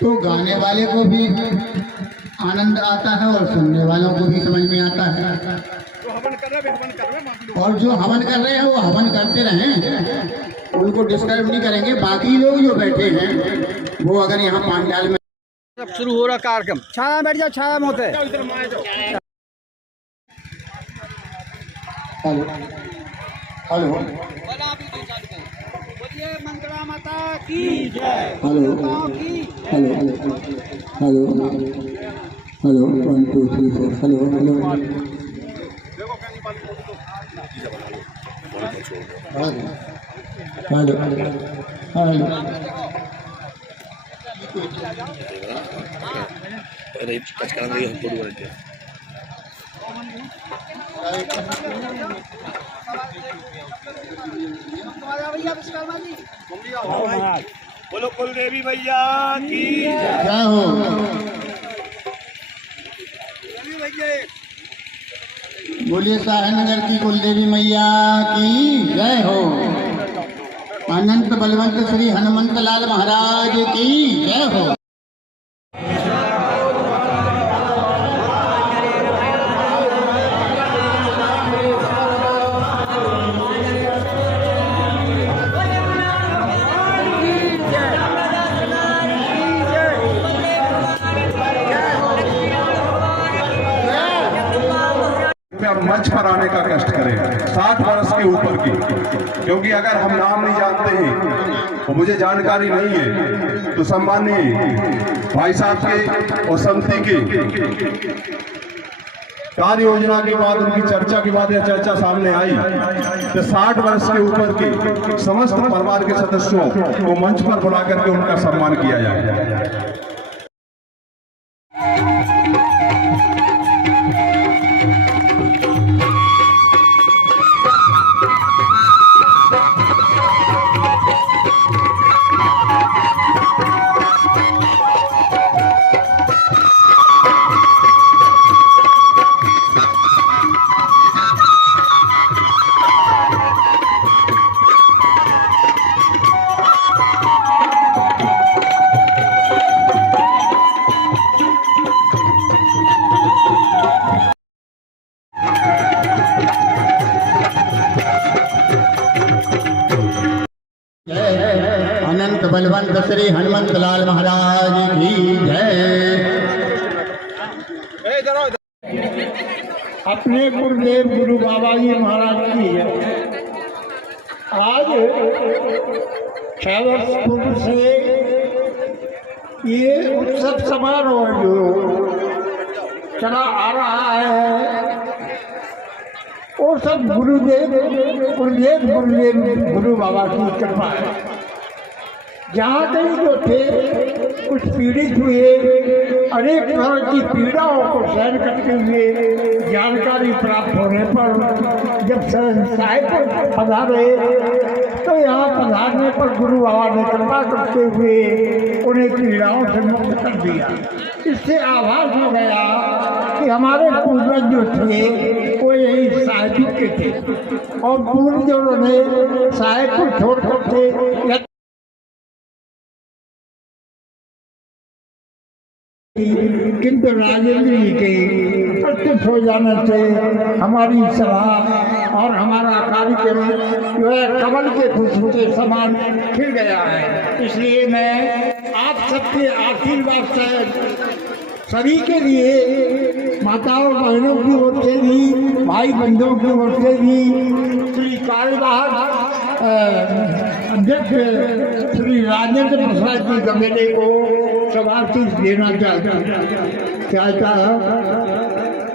तो गाने वाले को भी आनंद आता है और सुनने वालों को भी समझ में आता है। और जो हवन कर रहे हैं वो हवन करते रहें, उनको डिस्टर्ब नहीं करेंगे। बाकी लोग जो बैठे हैं वो अगर यहाँ पंडाल में शुरू हो रहा कार्यक्रम, छाया बैठ जाओ, छाया में होते। हेलो हेलो मंगला माता की hello hello hello hello 1 2 3 4 hello hello hello hello अरे टच करना नहीं हमको बोल दिया। बोलो कुल देवी मैया की क्या हो। बोलिए साहनगर की कुलदेवी मैया की जय हो। अनंत बलवंत श्री हनुमंत लाल महाराज की जय हो। मंच पर आने का कष्ट करें 60 वर्ष के ऊपर की, क्योंकि अगर हम नाम नहीं जानते हैं और मुझे जानकारी नहीं है तो सम्माननीय भाई साहब के और समिति के कार्य योजना के बाद उनकी चर्चा के बाद यह चर्चा सामने आई कि 60 वर्ष के ऊपर के समस्त परिवार के सदस्यों को मंच पर बुला करके उनका सम्मान किया जाए। अनंत बलवंत श्री हनुमंत लाल महाराज की जय। अपने गुरुदेव गुरु बाबा जी महाराज की आज 6 वर्ष पूर्व से ये उत्सव समारोह जो चला आ रहा है वो सब गुरुदेव गुरु बाबा की कृपा है। जहाँ कहीं जो थे कुछ पीड़ित हुए, अनेक तरह की पीड़ाओं को सहन करते हुए जानकारी प्राप्त होने पर जब साहिब पधारे तो यहाँ पधारने पर गुरु बाबा ने कृपा करते हुए उन्हें पीड़ाओं से मुक्त कर दिया। इससे आभास हो गया कि हमारे पूर्वज जो थे वो यही साहिब के थे और पूर्वजों ने साहिब को छोड़ करके किंतु राजेंद्र जी के प्रत्यक्ष हो जाने से हमारी सभा और हमारा कार्यक्रम जो है कमल के खुशबू के समान खिल गया है। इसलिए मैं आप सबके आशीर्वाद से सभी के लिए माताओं बहनों की ओर से भी, भाई बंधुओं की ओर से भी श्री कार्यवाहक अध्यक्ष श्री राजेंद्र प्रसाद जी गमेले को सभाशीष देना चाहता है।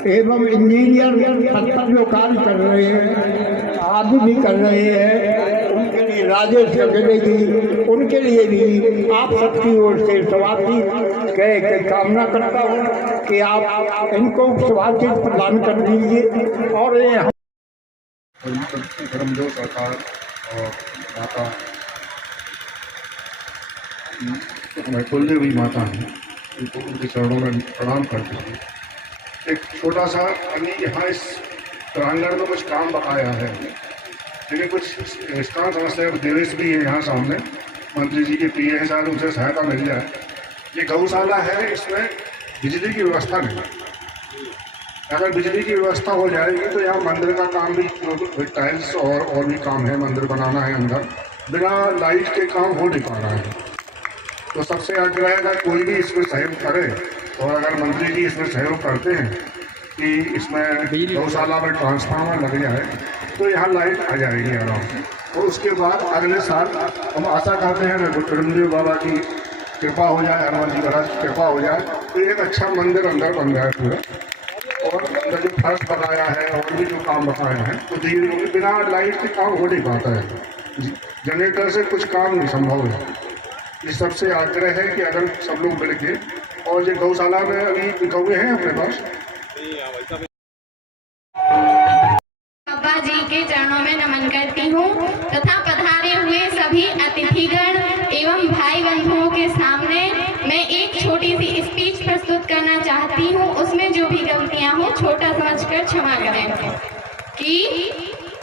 एवं इंजीनियर छत्तर जो कार्य कर रहे हैं, आदि भी कर रहे हैं, उनके लिए राजेश गगले जी, उनके लिए भी आप सबकी ओर से शुभाशीष के कामना करता हूँ कि आप इनको शुभाशीष प्रदान कर दीजिए। और ये धर्मदेव सरकार और माता हमारे कुलदेवी माता हैं, उनको उनके चरणों में प्रणाम करते हैं। एक छोटा सा अभी यहाँ इस प्रांगण में कुछ काम बकाया है, लेकिन कुछ स्थान समस्या देवेश भी है यहाँ सामने, मंत्री जी के पीए हैं, शायद उनसे सहायता मिल जाए। ये गौशाला है, इसमें बिजली की व्यवस्था नहीं है। अगर बिजली की व्यवस्था हो जाएगी तो यहाँ मंदिर का काम भी, टाइल्स और भी काम है, मंदिर बनाना है अंदर, बिना लाइट के काम हो नहीं पा रहा है। तो सबसे आग्रह है कि कोई भी इसमें सहयोग करे, और अगर मंत्री जी इसमें सहयोग करते हैं कि इसमें गौशाला में ट्रांसफार्मर लग जाए तो यहाँ लाइट आ जाएगी आराम से। और उसके बाद अगले साल हम आशा करते हैं रामदेव बाबा की कृपा हो जाए, हनुमान जी महाराज की कृपा हो जाए, तो एक अच्छा मंदिर अंदर बन जाए पूरा। और अंदर जो फर्श बनाया है और भी जो काम बताया है, तो धीरे धीरे बिना लाइट के काम हो नहीं पाता है, जनरेटर से कुछ काम नहीं संभव है। इस सबसे आग्रह है कि अगर सब लोग मिल के, और ये गौशाला में अभी कौवे हैं अपने पास, बाबा जी के चरणों में नमन करती हूँ तथा पधारे हुए सभी अतिथिगण एवं भाई बंधुओं के सामने मैं एक छोटी सी स्पीच प्रस्तुत करना चाहती हूँ। उसमें जो भी गलतियाँ हो छोटा समझकर क्षमा करें। कि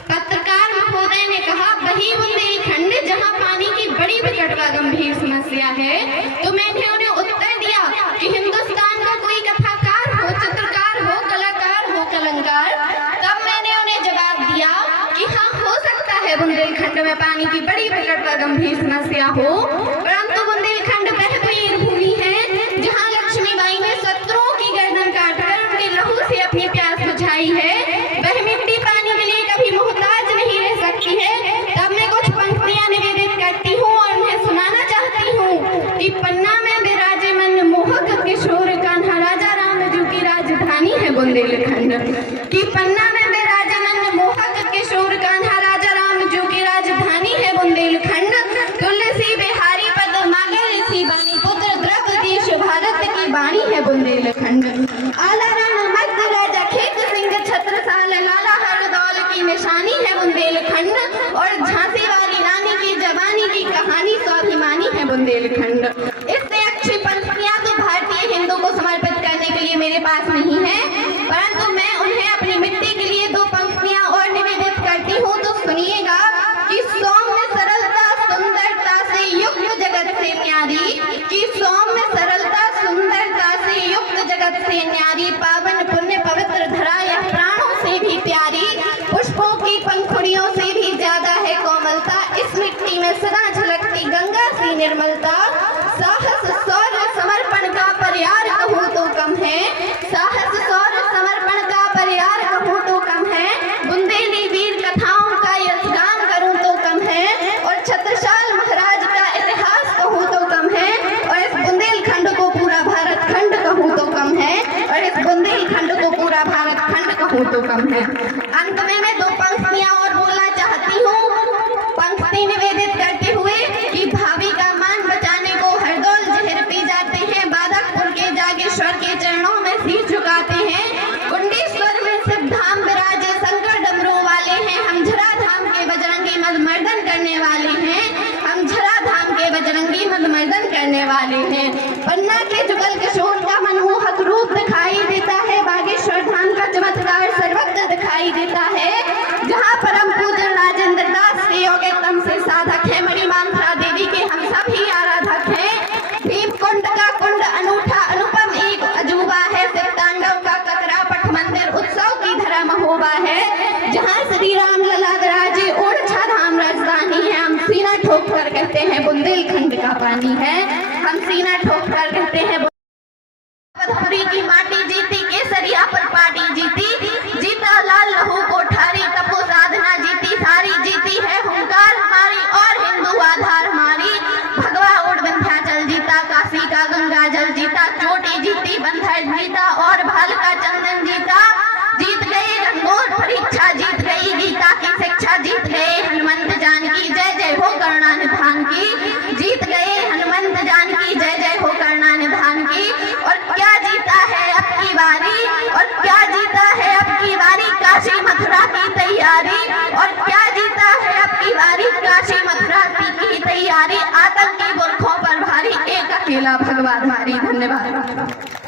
पत्रकार महोदय ने कहा वही बुंदेलखंड जहाँ पानी की बड़ी विकट व गंभीर समस्या है, तो मैंने उन्हें उत्तर दिया कि हिंदुस्तान का कोई कथाकार हो, चित्रकार हो, कलाकार हो, कलंकार। तब मैंने उन्हें जवाब दिया कि हाँ, हो सकता है बुंदेलखंड में पानी की बड़ी विकट व गंभीर समस्या हो, परंतु बुंदेलखंड वह वीर भूमि है जहाँ लक्ष्मीबाई ने शत्रुओं की गर्दन काटकर उनके लहू से अपनी प्यास बुझाई है। वह मिट्टी पानी के लिए कभी मोहताज नहीं रह सकती है। तब मैं कुछ पंक्तियां निवेदित करती हूँ और उन्हें सुनाना चाहती हूँ कि पन्ना में विराजे मन मोहक किशोर कान्हा, राजा रामजू की राजधानी है बुंदेलखंड। कि पन्ना में विराजे मन मोहक किशोर कान्हा, राजा रामजू की राजधानी है बुंदेलखंड। तुलसी बिहारी पद मांगे ऋषि बानी, पुत्र द्रौपदी भारत की बाणी है बुंदेलखंड। आला राणा मध्य राजा खेत सिंह छत्रसाल, लाला हरदौल की निशानी है बुंदेलखंड। और झांसी वाली रानी की जवानी की कहानी स्वाभिमानी है बुंदेलखंड। इससे अच्छी पंक्तियां तो भारतीय हिंदू को समर्पित करने के लिए मेरे पास नहीं है, परंतु मैं उन्हें अपनी मिट्टी के लिए दो पंक्तियां और निवेदित करती हूँ। तो सुनिएगा कि सौम्य सरलता सुंदरता से युक्त जगत से न्यारी, कि सौम्य सरलता सुंदरता से युक्त जगत से न्यारी, पावन पुण्य पवित्र धरा यह प्राणों से भी प्यारी, पुष्पों की पंखुड़ियों से भी ज्यादा है कोमलता, इस मिट्टी में सदा झलकती गंगा सी निर्मलता। साहस शौर्य समर्पण का परियार कहूँ तो कम है, साहस शौर्य समर्पण का परियार कहूँ तो कम है, बुंदेली वीर कथाओं का यशगान करूँ तो कम है, और छत्रसाल महाराज का इतिहास कहूँ तो कम है, और इस बुंदेलखंड को पूरा भारत खंड कहूँ तो कम है, और इस बुंदेलखंड को पूरा भारत खंड कहूँ तो कम है। अंत में मैं दो पंक्तियां और बोलना चाहती हूँ। पंक्ति निवेदित करते हुए कि भाभी का मान बचाने को हरदौल जहर पी जाते हैं, बादकपुर के जागेश्वर के चरणों में सिर झुकाते हैं, कुंडेश्वर में शिव धाम विराजे शंकर डमरू वाले हैं, हम झरा धाम के बजरंगी मर्दन करने वाले हैं, हम झरा धाम के बजरंगी मर्दन करने वाले हैं। पन्ना के जुगल किशोर का मनमोहक रूप दिखाई देता है, बागेश्वर धाम का चमत्कार सर्वत्र दिखाई देता है, जहाँ परम पूजन राजेंद्र दास के योग्यतम से साधक है, मणिमांत्रा देवी के हम सभी आराधक हैं। भीम कुंड का कुंड अनूठा अनुपम एक अजूबा है, शिव तांडव का कतरा पट मंदिर उत्सव की धरा महोबा है, जहाँ श्री राम लला विराजे ओरछा धाम राजधानी है। हम सीना ठोक कर कहते हैं बुंदेलखंड का पानी है, हम सीना ठोक कर कहते हैं पथपुरी की माटी जीती, केसरिया पर पार्टी जीती, जीता लाल लहू कोठारी, तपो साधना जीती सारी, जीती है हुंकार हमारी और हिंदू आधार हमारी, भगवा उड़ विंध्याचल जीता, काशी का गंगा जल जीता, चोटी जीती बंधर जीता और भाल का चंदन जीता। जीत गए गंगोर परीक्षा, जीत गई गीता की शिक्षा, जीत गए हनुमंत जानकी जय जय हो करुणा निधान की। जीत गए हनुमंत जानकी जय जय हो करुणा निधान की। और क्या जीता है अब की बारी, और क्या जीता है अब की बारी काशी मथुरा की तैयारी। और क्या जीता है अब की बारी काशी मथुरा की तैयारी। आतंकी बुरखों पर भारी एक अकेला भगवा भारी। धन्यवाद।